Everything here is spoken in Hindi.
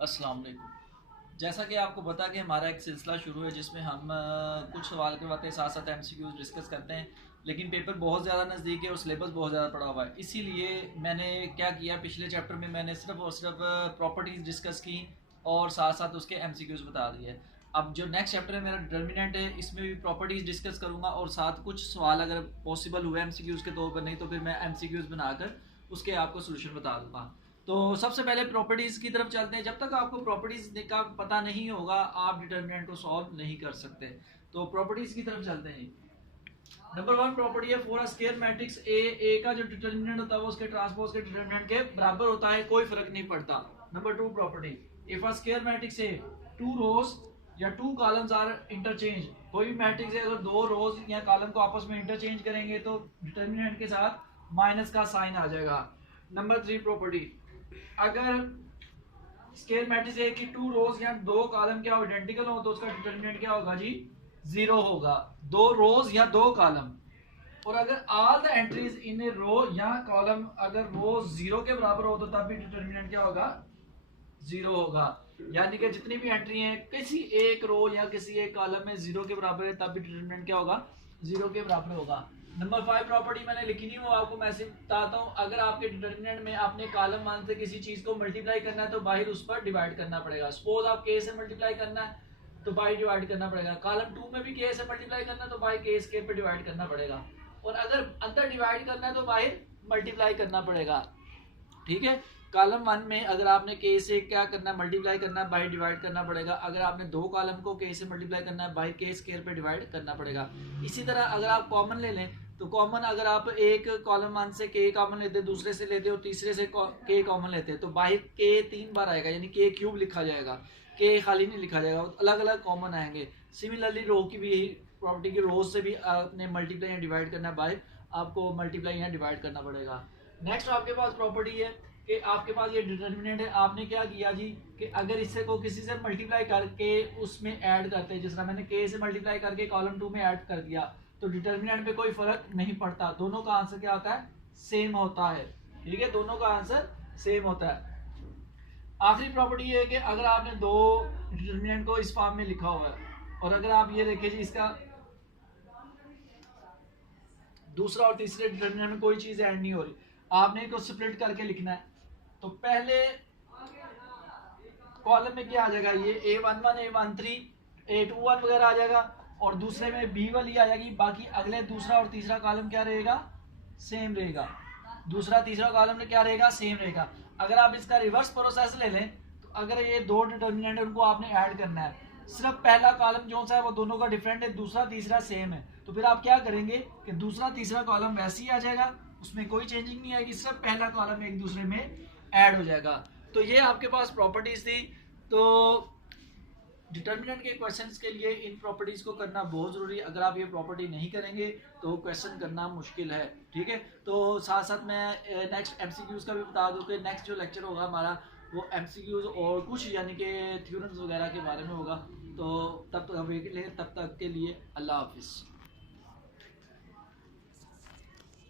अस्सलाम वालेकुम। जैसा कि आपको पता कि हमारा एक सिलसिला शुरू है जिसमें हम कुछ सवाल करवाते हैं, साथ साथ एमसीक्यूज डिस्कस करते हैं। लेकिन पेपर बहुत ज़्यादा नज़दीक है और सिलेबस बहुत ज़्यादा पड़ा हुआ है, इसीलिए मैंने क्या किया, पिछले चैप्टर में मैंने सिर्फ और सिर्फ प्रॉपर्टीज़ डिस्कस की और साथ साथ उसके एमसीक्यूज बता दिए। अब जो नेक्स्ट चैप्टर है मेरा डिटर्मिनेंट है, इसमें भी प्रॉपर्टीज़ डिस्कस करूँगा और साथ कुछ सवाल अगर पॉसिबल हुए एमसीक्यूज के तौर पर, नहीं तो फिर मैं एमसीक्यूज बनाकर उसके आपको सोल्यूशन बता दूँगा। तो सबसे पहले प्रॉपर्टीज़ की तरफ चलते हैं। जब तक आपको प्रॉपर्टीज़ का पता नहीं होगा आप डिटर्मिनेंट को सॉल्व नहीं कर सकते। तो प्रॉपर्टीज़ की तरफ चलते हैं। नंबर वन प्रॉपर्टी है, फॉर अ स्क्वायर मैट्रिक्स ए का जो डिटर्मिनेंट होता है वो उसके ट्रांसपोज के डिटर्मिनेंट के बराबर होता है, कोई फर्क नहीं पड़ता। Number two property, if a square matrix A two rows या टू कॉलम्स आर इंटरचेंज, कोई भी मैट्रिक्स है अगर दो रोज या कॉलम को आपस में इंटरचेंज करेंगे तो डिटर्मिनेंट के साथ माइनस का साइन आ जाएगा। नंबर थ्री प्रॉपर्टी, अगर स्क्वायर मैट्रिक्स है कि टू रोज या दो कॉलम क्या आइडेंटिकल हो तो उसका डिटर्मिनेंट क्या होगा जी, जीरो होगा। दो रोज या दो कॉलम, और अगर ऑल द एंट्रीज इन ए रो या कॉलम अगर रो जीरो के बराबर हो तो तब भी डिटर्मिनेंट क्या होगा, जीरो होगा। यानी कि जितनी भी एंट्री है किसी एक रो या किसी एक कॉलम में जीरो के बराबर है तब भी डिटर्मिनेंट क्या होगा, जीरो के बराबर होगा। नंबर फाइव प्रॉपर्टी मैंने लिखी नहीं, वो आपको मैसेज बताता हूँ। अगर आपके डिटर्मिनेंट में आपने कॉलम वन से किसी चीज को मल्टीप्लाई करना है तो बाहर उस पर डिवाइड करना पड़ेगा। सपोज आप के से मल्टीप्लाई करना है तो बाई डिवाइड करना पड़ेगा। कॉलम टू में भी के से मल्टीप्लाई करना है तो बाई के स्केयर पे डिवाइड करना पड़ेगा। और अगर अंदर डिवाइड करना है तो बाहर मल्टीप्लाई करना पड़ेगा। ठीक है, कॉलम वन में अगर आपने के से क्या करना है, मल्टीप्लाई करना है, बाई डिवाइड करना पड़ेगा। अगर आपने दो कॉलम को के से मल्टीप्लाई करना है बाई के स्केयर पे डिवाइड करना पड़ेगा। इसी तरह अगर आप कॉमन ले लें तो कॉमन अगर आप एक कॉलम वन से के कॉमन लेते, दूसरे से लेते और तीसरे से के कॉमन लेते तो बाहर के तीन बार आएगा, यानी के क्यूब लिखा जाएगा, के खाली नहीं लिखा जाएगा, अलग अलग कॉमन आएंगे। सिमिलरली रो की भी यही प्रॉपर्टी की, रोज से भी आपने मल्टीप्लाई या डिवाइड करना है, बाय आपको मल्टीप्लाई या डिवाइड करना पड़ेगा। नेक्स्ट आपके पास प्रॉपर्टी है कि आपके पास ये डिटर्मिनेंट है, आपने क्या किया जी कि अगर इससे को किसी से मल्टीप्लाई करके उसमें ऐड करते हैं, जिस तरह मैंने के से मल्टीप्लाई करके कॉलम टू में ऐड कर दिया तो डिटर्मिनेंट पे कोई फर्क नहीं पड़ता, दोनों का आंसर क्या होता है, सेम होता है। ठीक है, दोनों का आंसर सेम होता है। आखिरी प्रॉपर्टी ये है कि अगर आपने दो डिटर्मिनेंट को इस फॉर्म में लिखा हुआ है और अगर आप ये देखें जी इसका दूसरा और तीसरे डिटर्मिनेंट में कोई चीज ऐड नहीं हो रही, आपने इसको स्प्लिट करके लिखना है। तो पहले कॉलम में क्या आ जाएगा, ये A11 A13 A21 वगैरह आ जाएगा और दूसरे में B वाली आ जाएगी। बाकी अगले दूसरा और तीसरा कॉलम क्या रहेगा, सेम रहेगा। दूसरा तीसरा कॉलम क्या रहेगा, सेम रहेगा। अगर आप इसका रिवर्स प्रोसेस ले लें तो अगर ये दो डिटर्मिनेंट उनको आपने ऐड करना है, सिर्फ पहला कॉलम जो सा है वो दोनों का डिफरेंट है, दूसरा तीसरा सेम है, तो फिर आप क्या करेंगे कि दूसरा तीसरा कॉलम वैसे ही आ जाएगा, उसमें कोई चेंजिंग नहीं आएगी, सिर्फ पहला कॉलम एक दूसरे में ऐड हो जाएगा। तो ये आपके पास प्रॉपर्टीज थी। तो डिटर्मिनेंट के क्वेश्चंस के लिए इन प्रॉपर्टीज को करना बहुत जरूरी है। अगर आप ये प्रॉपर्टी नहीं करेंगे तो क्वेश्चन करना मुश्किल है। ठीक है, तो साथ साथ मैं नेक्स्ट एमसीक्यूज का भी बता दूं कि नेक्स्ट जो लेक्चर होगा हमारा वो एमसीक्यूज और कुछ यानी कि थ्योरम्स वगैरह के बारे में होगा। तो तब तक के लिए अल्लाह हाफिज़।